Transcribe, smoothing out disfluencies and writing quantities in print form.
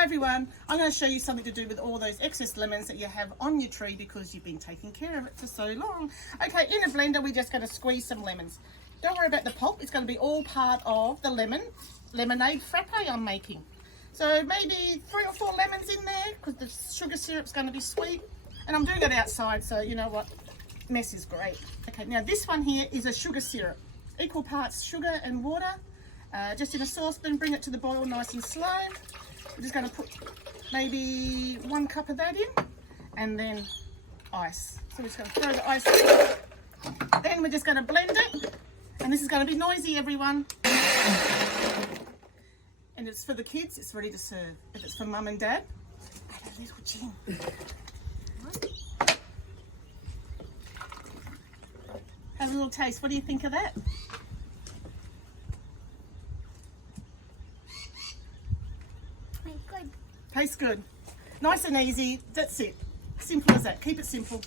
Hi everyone, I'm going to show you something to do with all those excess lemons that you have on your tree because you've been taking care of it for so long. Okay, in a blender we're just going to squeeze some lemons. Don't worry about the pulp, it's going to be all part of the lemonade frappe I'm making. So maybe 3 or 4 lemons in there because the sugar syrup's going to be sweet. And I'm doing it outside, so you know what, mess is great. Okay, now this one here is a sugar syrup. Equal parts sugar and water. Just in a saucepan, bring it to the boil nice and slow. We're just going to put maybe 1 cup of that in, and then ice. So we're just going to throw the ice in. Then we're just going to blend it, and this is going to be noisy, everyone. And it's for the kids, it's ready to serve. If it's for mum and dad, add a little gin. Have a little taste. What do you think of that? Tastes good. Nice and easy. That's it. Simple as that. Keep it simple.